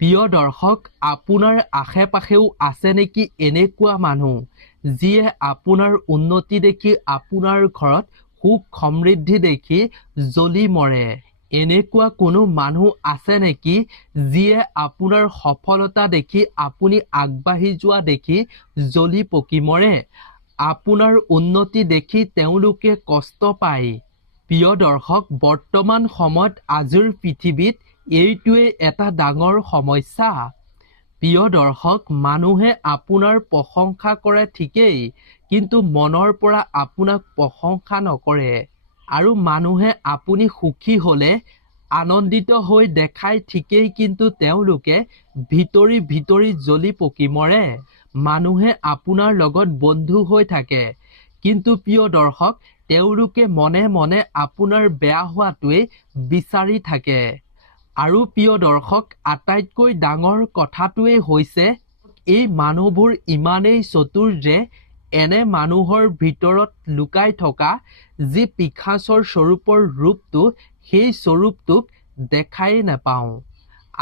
প্ৰিয় দৰ্শক, আপোনাৰ আশে-পাশেও আছে নেকি এনেকুৱা মানুহ যিয়ে আপোনাৰ উন্নতি দেখি, আপোনাৰ ঘৰত সুখ সমৃদ্ধি দেখি জ্বলি মৰে? এনেকুৱা কোনো মানুহ আছে নেকি যিয়ে আপোনাৰ সফলতা দেখি, আপুনি আগবাঢ়ি যোৱা দেখি জ্বলি পকি মৰে? আপোনাৰ উন্নতি দেখি তেওঁলোকে কষ্ট পায়। প্ৰিয় দৰ্শক, বৰ্তমান সময়ত আজিৰ পৃথিৱীত এইটোৱে এটা ডাঙৰ সমস্যা। প্ৰিয় দৰ্শক, মানুহে আপোনাৰ প্ৰশংসা কৰে ঠিকেই, কিন্তু মনৰ পৰা আপোনাক প্ৰশংসা নকৰে। আৰু মানুহে আপুনি সুখী হ'লে আনন্দিত হৈ দেখায় ঠিকেই, কিন্তু তেওঁলোকে ভিতৰি ভিতৰি জ্বলি পকি মৰে। মানুহে আপোনাৰ লগত বন্ধু হৈ থাকে, কিন্তু প্ৰিয় দৰ্শক, তেওঁলোকে মনে মনে আপোনাৰ বেয়া হোৱাটোৱেই বিচাৰি থাকে। আৰু প্ৰিয় দৰ্শক, আটাইতকৈ ডাঙৰ কথাটোৱেই হৈছে এই মানুহবোৰ ইমানেই চতুৰ যে এনে মানুহৰ ভিতৰত লুকাই থকা যি পিশাচৰ স্বৰূপৰ ৰূপটো, সেই স্বৰূপটোক দেখাই নাপাওঁ।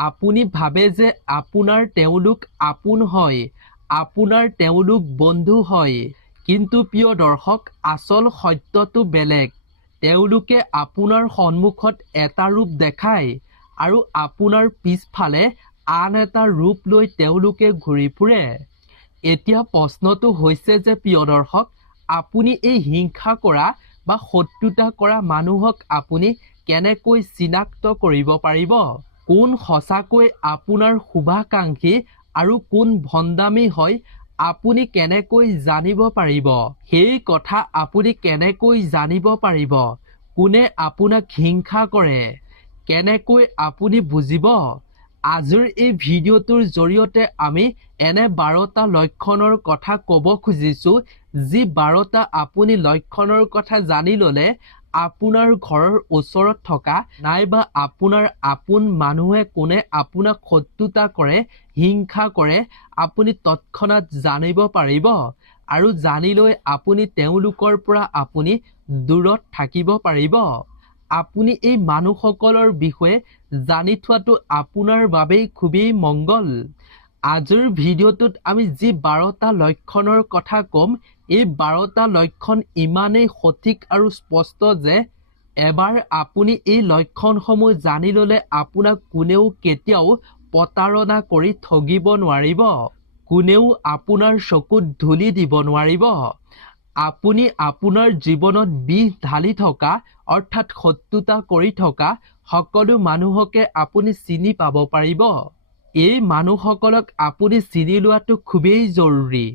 আপুনি ভাবে যে আপোনাৰ তেওঁলোক আপোন হয়, আপোনাৰ তেওঁলোক বন্ধু হয়, কিন্তু প্ৰিয় দৰ্শক, আচল সত্যটো বেলেগ। তেওঁলোকে আপোনাৰ সন্মুখত এটা ৰূপ দেখায় আৰু আপোনাৰ পিছফালে আন এটা ৰূপ লৈ তেওঁলোকে ঘূৰি ফুৰে। এতিয়া প্ৰশ্নটো হৈছে যে প্ৰিয় দৰ্শক, আপুনি এই হিংসা কৰা বা শত্ৰুতা কৰা মানুহক আপুনি কেনেকৈ চিনাক্ত কৰিব পাৰিব? কোন সঁচাকৈ আপোনাৰ শুভাকাংক্ষী আৰু কোন ভণ্ডামি হয় আপুনি কেনেকৈ জানিব পাৰিব? সেই কথা আপুনি কেনেকৈ জানিব পাৰিব? কোনে আপোনাক হিংসা কৰে, কেনেকৈ আপুনি বুজিব? আজিৰ এই ভিডিঅ'টোৰ জৰিয়তে আমি এনে 12টা লক্ষণৰ কথা ক'ব খুজিছোঁ, যি 12টা আপুনি লক্ষণৰ কথা জানি ল'লে আপোনাৰ ঘৰৰ ওচৰত থকা নাইবা আপোনাৰ আপোন মানুহে কোনে আপোনাক শত্ৰুতা কৰে, হিংসা কৰে, আপুনি তৎক্ষণাৎ জানিব পাৰিব। আৰু জানি লৈ আপুনি তেওঁলোকৰ পৰা আপুনি দূৰত থাকিব পাৰিব। আপুনি এই মানুহসকলৰ বিষয়ে জানি থোৱাটো আপোনাৰ বাবেই খুবেই মংগল। আজিৰ ভিডিঅ'টোত আমি যি 12টা লক্ষণৰ কথা ক'ম, এই 12টা লক্ষণ ইমানেই সঠিক আৰু স্পষ্ট যে এবাৰ আপুনি এই লক্ষণসমূহ জানি ল'লে আপোনাক কোনেও কেতিয়াও প্ৰতাৰণা কৰি ঠগিব নোৱাৰিব। কোনেও আপোনাৰ চকুত ধূলি দিব নোৱাৰিব। আপুনি আপোনাৰ জীৱনত বিষ ঢালি থকা অৰ্থাৎ শত্ৰুতা কৰি থকা সকলো মানুহকে আপুনি চিনি পাব পাৰিব। এই মানুহসকলক আপুনি চিনি লোৱাটো খুবেই জৰুৰী।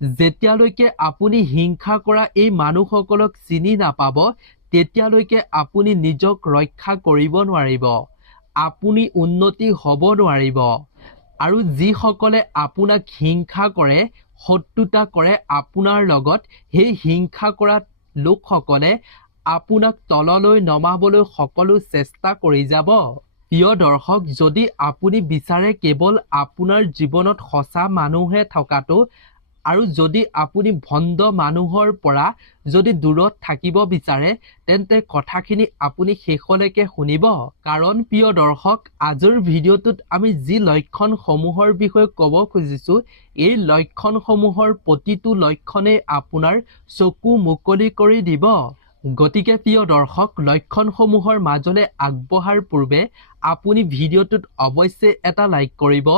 যেতিয়ালৈকে আপুনি হিংসা কৰা এই মানুহসকলক চিনি নাপাব, তেতিয়ালৈকে আপুনি নিজক ৰক্ষা কৰিব নোৱাৰিব, আপুনি উন্নতি হ'ব নোৱাৰিব। আৰু যিসকলে আপোনাক হিংসা কৰে, শত্ৰুতা কৰে আপোনাৰ লগত, সেই হিংসা কৰা লোকসকলে আপোনাক তললৈ নমাবলৈ সকলো চেষ্টা কৰি যাব। প্ৰিয় দৰ্শক, যদি আপুনি বিচাৰে কেৱল আপোনাৰ জীৱনত সঁচা মানুহে থকাটো, আৰু যদি আপুনি ভণ্ড মানুহৰ পৰা যদি দূৰত থাকিব বিচাৰে, তেন্তে কথাখিনি আপুনি শেষলৈকে শুনিব। কাৰণ প্ৰিয় দৰ্শক, আজিৰ ভিডিঅ'টোত আমি যি লক্ষণসমূহৰ বিষয়ে ক'ব খুজিছোঁ, এই লক্ষণসমূহৰ প্ৰতিটো লক্ষণেই আপোনাৰ চকু মুকলি কৰি দিব। গতিকে প্ৰিয় দৰ্শক, লক্ষণসমূহৰ মাজলৈ আগবঢ়াৰ পূৰ্বে আপুনি ভিডিঅ'টোত অৱশ্যেই এটা লাইক কৰিব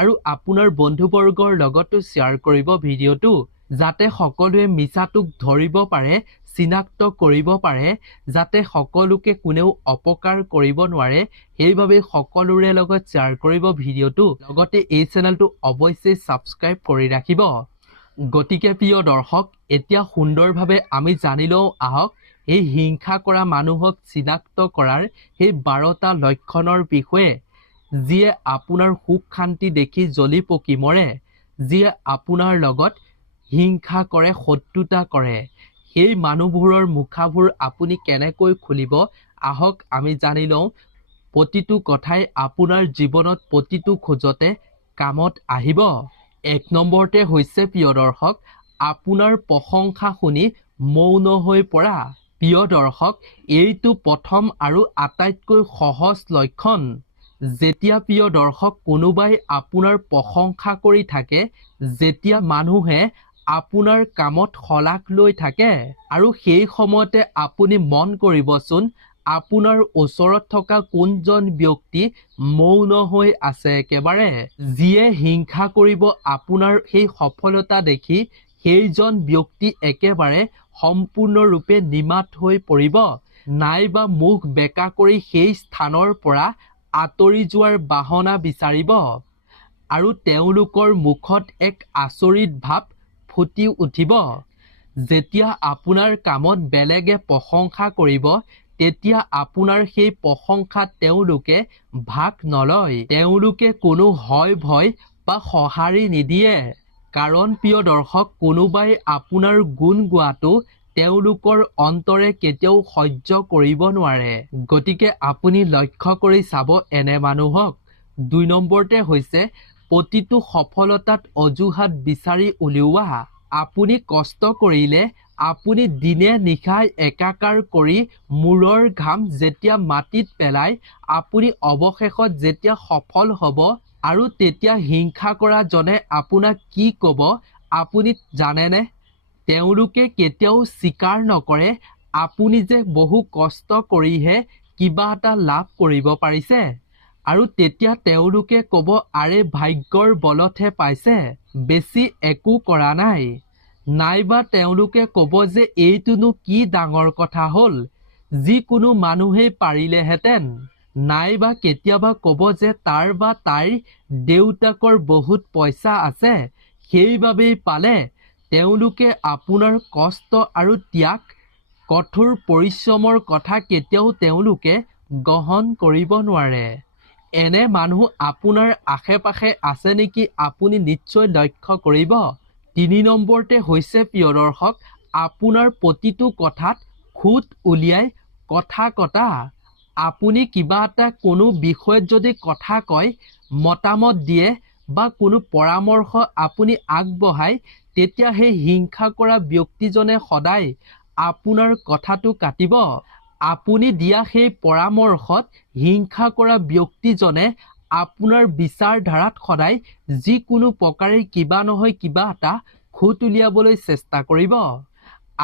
আৰু আপোনাৰ বন্ধুবৰ্গৰ লগতো শ্বেয়াৰ কৰিব ভিডিঅ'টো, যাতে সকলোৱে মিছাটোক ধৰিব পাৰে, চিনাক্ত কৰিব পাৰে, যাতে সকলোকে কোনেও অপকাৰ কৰিব নোৱাৰে। সেইবাবে সকলোৰে লগত শ্বেয়াৰ কৰিব ভিডিঅ'টো, লগতে এই চেনেলটো অৱশ্যেই ছাবস্ক্ৰাইব কৰি ৰাখিব। গতিকে প্ৰিয় দৰ্শক, এতিয়া সুন্দৰভাৱে আমি জানি লওঁ আহক এই হিংসা কৰা মানুহক চিনাক্ত কৰাৰ সেই 12টা লক্ষণৰ বিষয়ে, যিয়ে আপোনাৰ সুখ শান্তি দেখি জ্বলি পকি মৰে, যিয়ে আপোনাৰ লগত হিংসা কৰে, শত্ৰুতা কৰে। সেই মানুহবোৰৰ মুখাবোৰ আপুনি কেনেকৈ খুলিব, আহক আমি জানি লওঁ। প্ৰতিটো কথাই আপোনাৰ জীৱনত প্ৰতিটো খোজতে কামত আহিব। 1 নম্বৰতে হৈছে প্ৰিয় দৰ্শক, আপোনাৰ প্ৰশংসা শুনি মৌন হৈ পৰা। প্ৰিয় দৰ্শক, এইটো প্ৰথম আৰু আটাইতকৈ সহজ লক্ষণ। যেতিয়া প্ৰিয় দৰ্শক কোনোবাই আপোনাৰ প্ৰশংসা কৰি থাকে, যেতিয়া মানুহে আপোনাৰ কামত শলাগ লৈ থাকে, আৰু সেই সময়তে আপুনি মন কৰিবচোন আপোনাৰ ওচৰত থকা কোনজন ব্যক্তি মৌন হৈ আছে একেবাৰে। যিয়ে হিংসা কৰিব আপোনাৰ সেই সফলতা দেখি সেইজন ব্যক্তি একেবাৰে সম্পূৰ্ণৰূপে নিমাত হৈ পৰিব, নাইবা মুখ বেঁকা কৰি সেই স্থানৰ পৰা আঁতৰি যোৱাৰ বাহনা বিচাৰিব, আৰু তেওঁলোকৰ মুখত এক আচৰিত ভাৱ ফুটি উঠিব। যেতিয়া আপোনাৰ কামত বেলেগে প্ৰশংসা কৰিব, তেতিয়া আপোনাৰ সেই প্ৰশংসাত তেওঁলোকে ভাগ নলয়, তেওঁলোকে কোনো হয় ভয় বা সঁহাৰি নিদিয়ে। কাৰণ প্ৰিয় দৰ্শক, কোনোবাই আপোনাৰ গুণ গোৱাটো তেওঁলোকৰ অন্তৰে কেতিয়াও সহ্য কৰিব নোৱাৰে। গতিকে আপুনি লক্ষ্য কৰি চাব এনে মানুহক। 2 নম্বৰতে হৈছে প্ৰতিটো সফলতাত অজুহাত বিচাৰি উলিওৱা। আপুনি কষ্ট কৰিলে, আপুনি দিনে নিশাই একাকাৰ কৰি মূৰৰ ঘাম যেতিয়া মাটিত পেলাই আপুনি অৱশেষত যেতিয়া সফল হ'ব, আৰু তেতিয়া হিংসা কৰা জনে আপোনাক কি ক'ব আপুনি জানেনে? তেওঁলোকে কেতিয়াও স্বীকাৰ নকৰে আপুনি যে বহু কষ্ট কৰিহে কিবা এটা লাভ কৰিব পাৰিছে, আৰু তেতিয়া তেওঁলোকে ক'ব আৰে ভাগ্যৰ বলতহে পাইছে, বেছি একো কৰা নাই। নাইবা তেওঁলোকে ক'ব যে এইটোনো কি ডাঙৰ কথা হ'ল, যিকোনো মানুহেই পাৰিলেহেঁতেন। নাইবা কেতিয়াবা ক'ব যে তাৰ বা তাইৰ দেউতাকৰ বহুত পইচা আছে, সেইবাবেই পালে। তেওঁলোকে আপোনাৰ কষ্ট আৰু ত্যাগ, কঠোৰ পৰিশ্ৰমৰ কথা কেতিয়াও তেওঁলোকে গ্ৰহণ কৰিব নোৱাৰে। এনে মানুহ আপোনাৰ আশে পাশে আছে নেকি আপুনি নিশ্চয় লক্ষ্য কৰিব। 3 নম্বৰতে হৈছে প্ৰিয় দৰ্শক, আপোনাৰ প্ৰতিটো কথাত খুঁত উলিয়াই কথা কটা। আপুনি কিবা এটা কোনো বিষয়ত যদি কথা কয়, মতামত দিয়ে বা কোনো পৰামৰ্শ আপুনি আগবঢ়ায়, তেতিয়া সেই হিংসা কৰা ব্যক্তিজনে সদায় আপোনাৰ কথাটো কাটিব। আপুনি দিয়া সেই পৰামৰ্শত হিংসা কৰা ব্যক্তিজনে আপোনাৰ বিচাৰধাৰাত সদায় যিকোনো প্ৰকাৰে কিবা নহয় কিবা এটা খুঁত উলিয়াবলৈ চেষ্টা কৰিব।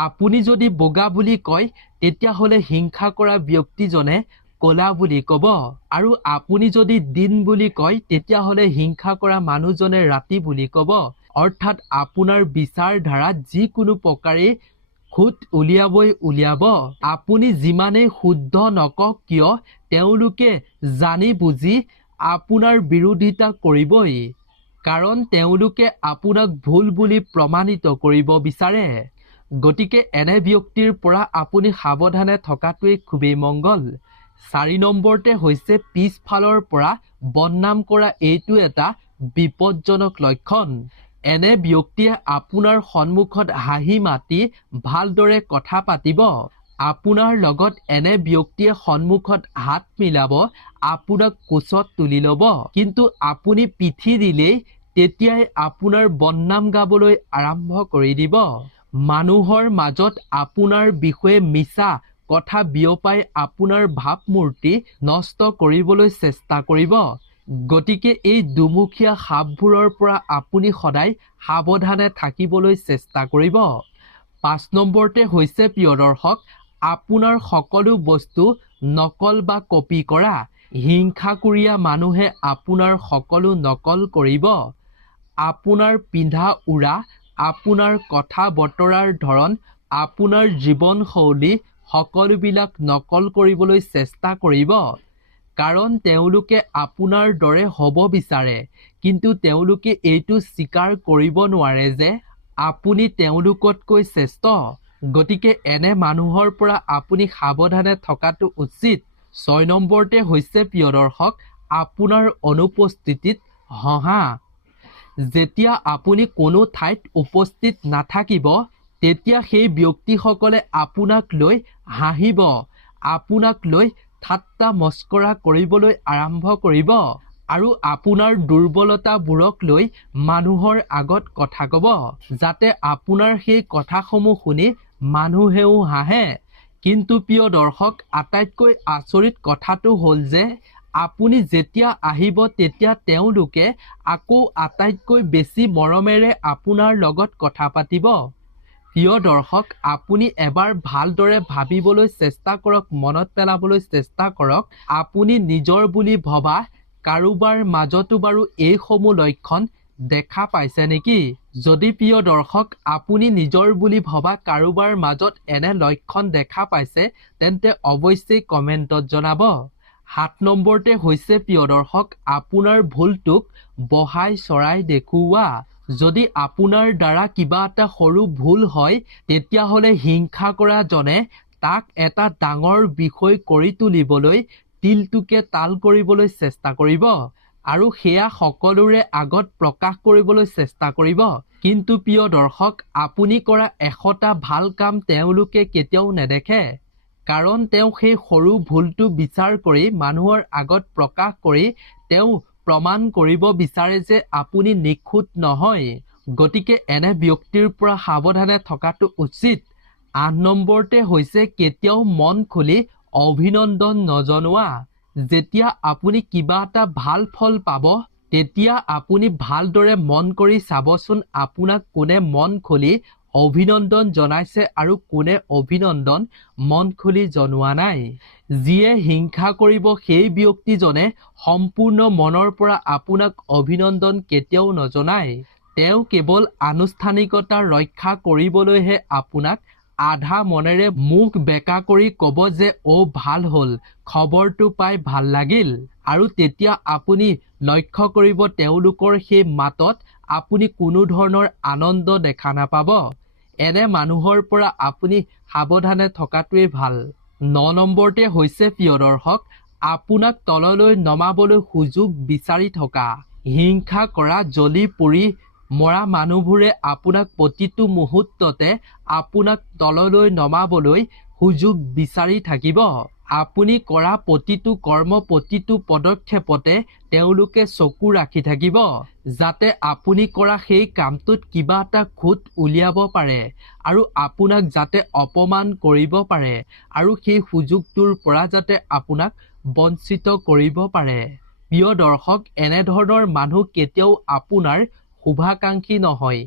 আপুনি যদি বগা বুলি কয়, তেতিয়াহ'লে হিংসা কৰা ব্যক্তিজনে ক'লা বুলি ক'ব, আৰু আপুনি যদি দিন বুলি কয়, তেতিয়াহ'লে হিংসা কৰা মানুহজনে ৰাতি বুলি ক'ব। অৰ্থাৎ আপোনাৰ বিচাৰধাৰাত যিকোনো প্ৰকাৰে খুঁত উলিয়াব। আপুনি যিমানেই শুদ্ধ নকওক কিয়, তেওঁলোকে জানি বুজি আপোনাৰ বিৰোধিতা কৰিবই, কাৰণ তেওঁলোকে আপোনাক ভুল বুলি প্ৰমাণিত কৰিব বিচাৰে। গতিকে এনে ব্যক্তিৰ পৰা আপুনি সাৱধানে থকাটোৱেই খুবেই মংগল। 4 নম্বৰতে হৈছে পিছফালৰ পৰা বদনাম কৰা। এইটো এটা বিপদজনক লক্ষণ। এনে ব্যক্তিয়ে আপোনাৰ সন্মুখত হাঁহি মাতি ভালদৰে কথা পাতিব, আপোনাৰ লগত এনে ব্যক্তিয়ে সন্মুখত হাত মিলাব, আপোনাক কোচত তুলি ল'ব, কিন্তু আপুনি পিঠি দিলেই তেতিয়াই আপোনাৰ বদনাম গাবলৈ আৰম্ভ কৰি দিব। মানুহৰ মাজত আপোনাৰ বিষয়ে মিছা কথা বিয়পাই আপোনাৰ ভাৱমূৰ্তি নষ্ট কৰিবলৈ চেষ্টা কৰিব। গতিকে এই দুমুখীয়া সাপবোৰৰ পৰা আপুনি সদায় সাৱধানে থাকিবলৈ চেষ্টা কৰিব। 5 নম্বৰতে হৈছে প্ৰিয় দৰ্শক, আপোনাৰ সকলো বস্তু নকল বা কপি কৰা। হিংসাকুৰীয়া মানুহে আপোনাৰ সকলো নকল কৰিব। আপোনাৰ পিন্ধা উৰা, আপোনাৰ কথা বতৰাৰ ধৰণ, আপোনাৰ জীৱনশৈলী সকলোবিলাক নকল কৰিবলৈ চেষ্টা কৰিব। কাৰণ তেওঁলোকে আপোনাৰ দৰে হ'ব বিচাৰে, কিন্তু তেওঁলোকে এইটো স্বীকাৰ কৰিব নোৱাৰে যে আপুনি তেওঁলোকতকৈ শ্ৰেষ্ঠ। গতিকে এনে মানুহৰ পৰা আপুনি সাৱধানে থকাটো উচিত। 6 নম্বৰতে হৈছে প্ৰিয় দৰ্শক, আপোনাৰ অনুপস্থিতিত হঁহা। যেতিয়া আপুনি কোনো ঠাইত উপস্থিত নাথাকিব, তেতিয়া সেই ব্যক্তিসকলে আপোনাক লৈ হাঁহিব, আপোনাক লৈ ঠাট্টা মস্কৰা কৰিবলৈ আৰম্ভ কৰিব, আৰু আপোনাৰ দুৰ্বলতাবোৰক লৈ মানুহৰ আগত কথা ক'ব, যাতে আপোনাৰ সেই কথাসমূহ শুনি মানুহেও হাঁহে। কিন্তু প্ৰিয় দৰ্শক, আটাইতকৈ আচৰিত কথাটো হ'ল যে আপুনি যেতিয়া আহিব তেতিয়া তেওঁলোকে আকৌ আটাইতকৈ বেছি মৰমেৰে আপোনাৰ লগত কথা পাতিব। প্ৰিয় দৰ্শক, আপুনি এবাৰ ভালদৰে ভাবিবলৈ চেষ্টা কৰক, মনত পেলাবলৈ চেষ্টা কৰক, আপুনি নিজৰ বুলি ভবা কাৰোবাৰ মাজতো বাৰু এইসমূহ লক্ষণ দেখা পাইছে নেকি? যদি প্ৰিয় দৰ্শক আপুনি নিজৰ বুলি ভবা কাৰোবাৰ মাজত এনে লক্ষণ দেখা পাইছে তেন্তে অৱশ্যেই কমেণ্টত জনাব। 7 নম্বৰতে হৈছে প্ৰিয় দৰ্শক আপোনাৰ ভুলটোক বঢ়াই চৰাই দেখুওৱা। যদি আপোনাৰ দ্বাৰা কিবা এটা সৰু ভুল হয় তেতিয়াহ'লে হিংসা কৰা জনে তাক এটা ডাঙৰ বিষয় কৰি তুলিবলৈ তিলটোকে তাল কৰিবলৈ চেষ্টা কৰিব আৰু সেয়া সকলোৰে আগত প্ৰকাশ কৰিবলৈ চেষ্টা কৰিব। কিন্তু প্ৰিয় দৰ্শক আপুনি কৰা 100টা ভাল কাম তেওঁলোকে কেতিয়াও নেদেখে, কাৰণ তেওঁ সেই সৰু ভুলটো বিচাৰ কৰি মানুহৰ আগত প্ৰকাশ কৰি তেওঁ প্ৰমাণ কৰিব বিচাৰে যে আপুনি নিখুঁত নহয়। গতিকে এনে ব্যক্তিৰ পৰা সাৱধানে থকাটো উচিত। 8 নম্বৰতে হৈছে কেতিয়াও মন খুলি অভিনন্দন নজনোৱা। যেতিয়া আপুনি কিবা এটা ভাল ফল পাব তেতিয়া আপুনি ভালদৰে মন কৰি চাবচোন আপোনাক কোনে মন খুলি অভিনন্দন জনাইছে আৰু কোনে অভিনন্দন মন খুলি জনোৱা নাই। যিয়ে হিংসা কৰিব সেই ব্যক্তিজনে সম্পূৰ্ণ মনৰ পৰা আপোনাক অভিনন্দন কেতিয়াও নজনায়। তেওঁ কেৱল আনুষ্ঠানিকতা ৰক্ষা কৰিবলৈহে আপোনাক আধা মনেৰে মুখ বেকা কৰি ক'ব যে ভাল হ'ল, খবৰটো পাই ভাল লাগিল, আৰু তেতিয়া আপুনি লক্ষ্য কৰিব তেওঁলোকৰ সেই মাতত আপুনি কোনো ধৰণৰ আনন্দ দেখা নাপাব। এনে মানুহৰ পৰা আপুনি সাৱধানে থকাটোৱেই ভাল। 9 নম্বৰতে হৈছে প্ৰিয় দৰ্শক আপোনাক তললৈ নমাবলৈ সুযোগ বিচাৰি থকা। হিংসা কৰা জ্বলি পুৰি মৰা মানুহবোৰে আপোনাক প্ৰতিটো মুহূৰ্ততে আপোনাক তললৈ নমাবলৈ সুযোগ বিচাৰি থাকিব। আপুনি কৰা প্ৰতিটো কৰ্ম প্ৰতিটো পদক্ষেপতে তেওঁলোকে চকু ৰাখি থাকিব যাতে আপুনি কৰা সেই কামটোত কিবা এটা খুঁত উলিয়াব পাৰে আৰু আপোনাক যাতে অপমান কৰিব পাৰে আৰু সেই সুযোগটোৰ পৰা যাতে আপোনাক বঞ্চিত কৰিব পাৰে। প্ৰিয় দৰ্শক এনেধৰণৰ মানুহ কেতিয়াও আপোনাৰ শুভাকাংক্ষী নহয়,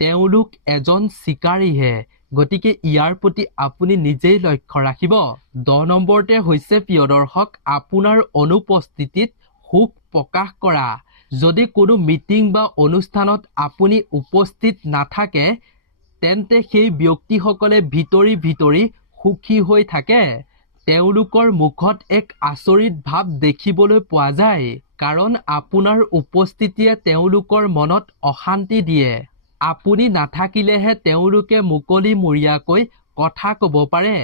তেওঁলোক এজন চিকাৰীহে। গতিকে ইয়াৰ প্ৰতি আপুনি নিজেই লক্ষ্য ৰাখিব। 10 নম্বৰতে হৈছে প্ৰিয় দৰ্শক আপোনাৰ অনুপস্থিতিত সুখ প্ৰকাশ কৰা। যদি কোনো মিটিং বা অনুষ্ঠানত আপুনি উপস্থিত নাথাকে তেন্তে সেই ব্যক্তিসকলে ভিতৰি ভিতৰি সুখী হৈ থাকে। তেওঁলোকৰ মুখত এক আচৰিত ভাৱ দেখিবলৈ পোৱা যায়, কাৰণ আপোনাৰ উপস্থিতিয়ে তেওঁলোকৰ মনত অশান্তি দিয়ে। আপুনি নাথাকিলেহে তেওঁলোকে মুকলিমূৰীয়াকৈ কথা ক'ব পাৰে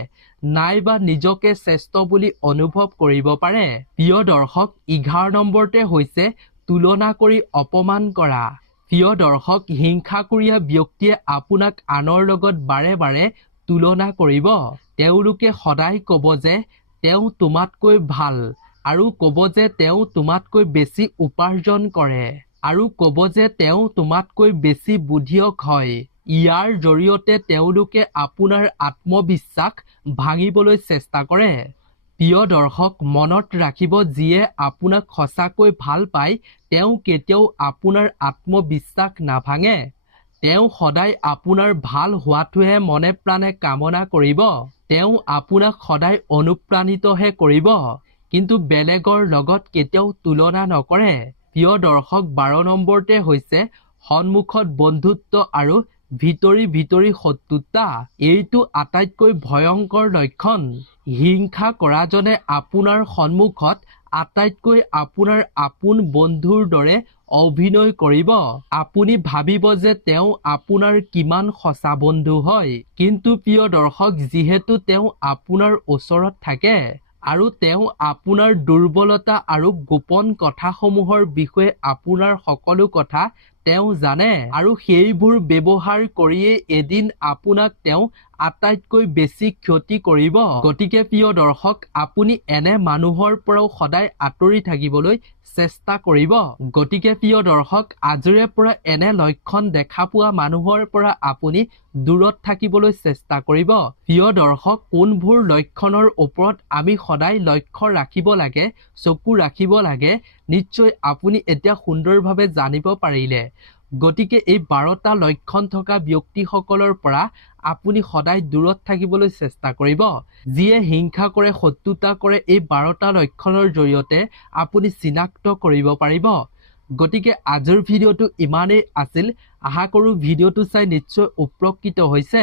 নাইবা নিজকে শ্ৰেষ্ঠ বুলি অনুভৱ কৰিব পাৰে। প্ৰিয় দৰ্শক 11 নম্বৰতে হৈছে তুলনা কৰি অপমান কৰা। প্ৰিয় দৰ্শক হিংসাকুৰীয়া ব্যক্তিয়ে আপোনাক আনৰ লগত বাৰে বাৰে তুলনা কৰিব। তেওঁলোকে সদায় ক'ব যে তেওঁ তোমাতকৈ ভাল আৰু ক'ব যে তেওঁ তোমাতকৈ বেছি উপাৰ্জন কৰে আৰু ক'ব যে তেওঁ তোমাতকৈ বেছি বুদ্ধিয়ক হয়। ইয়াৰ জৰিয়তে তেওঁলোকে আপোনাৰ আত্মবিশ্বাস ভাঙিবলৈ চেষ্টা কৰে। প্ৰিয় দৰ্শক মনত ৰাখিব যিয়ে আপোনাক সঁচাকৈ ভাল পায় তেওঁ কেতিয়াও আপোনাৰ আত্মবিশ্বাস নাভাঙে। তেওঁ সদায় আপোনাৰ ভাল হোৱাটোহে মনে প্ৰাণে কামনা কৰিব। তেওঁ আপোনাক সদায় অনুপ্ৰাণিতহে কৰিব, কিন্তু বেলেগৰ লগত কেতিয়াও তুলনা নকৰে। প্ৰিয় দৰ্শক 12 নম্বৰতে হৈছে সন্মুখত বন্ধুত্ব আৰু ভিতৰি ভিতৰি শত্ৰুতা। এইটো আটাইতকৈ ভয়ংকৰ লক্ষণ। হিংসা কৰাজনে আপোনাৰ সন্মুখত আটাইতকৈ আপোনাৰ আপোন বন্ধুৰ দৰে অভিনয় কৰিব। আপুনি ভাবিব যে তেওঁ আপোনাৰ কিমান সঁচা বন্ধু হয়, কিন্তু প্ৰিয় দৰ্শক যিহেতু তেওঁ আপোনাৰ ওচৰত থাকে আৰু তেওঁ আপোনাৰ দুৰ্বলতা আৰু গোপন কথাসমূহৰ বিষয়ে আপোনাৰ সকলো কথা তেওঁ জানে আৰু সেইবোৰ ব্যৱহাৰ কৰিয়ে এদিন আপোনাক তেওঁ আটাইতকৈ বেছি ক্ষতি কৰিব গতিকে প্ৰিয় দৰ্শক আপুনি এনে মানুহৰ পৰাও সদায় আঁতৰি থাকিবলৈ চেষ্টা কৰিব গতিকে প্ৰিয় দৰ্শক আজিৰে পৰা এনে লক্ষণ দেখা পোৱা মানুহৰ পৰা আপুনি দূৰত থাকিবলৈ চেষ্টা কৰিব প্ৰিয় দৰ্শক কোনবোৰ লক্ষণৰ ওপৰত আমি সদায় লক্ষ্য ৰাখিব লাগে চকু ৰাখিব লাগে নিশ্চয় আপুনি এতিয়া সুন্দৰভাৱে জানিব পাৰিলে গতিকে এই 12টা লক্ষণ থকা ব্যক্তিসকলৰ পৰা আপুনি সদায় দূৰত থাকিবলৈ চেষ্টা কৰিব যিয়ে হিংসা কৰে শত্ৰুতা কৰে এই 12টা লক্ষণৰ জৰিয়তে আপুনি চিনাক্ত কৰিব পাৰিব গতিকে আজিৰ ভিডিঅ'টো ইমানেই আছিল আশা কৰো ভিডিঅ'টো চাই নিশ্চয় উপকৃত হৈছে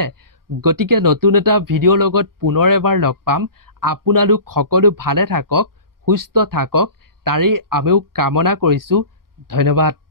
গতিকে নতুন এটা ভিডিঅ'ৰ লগত পুনৰ এবাৰ লগ পাম আপোনালোক সকলো ভালে থাকক সুস্থ থাকক তাৰে আমিও কামনা কৰিছো ধন্যবাদ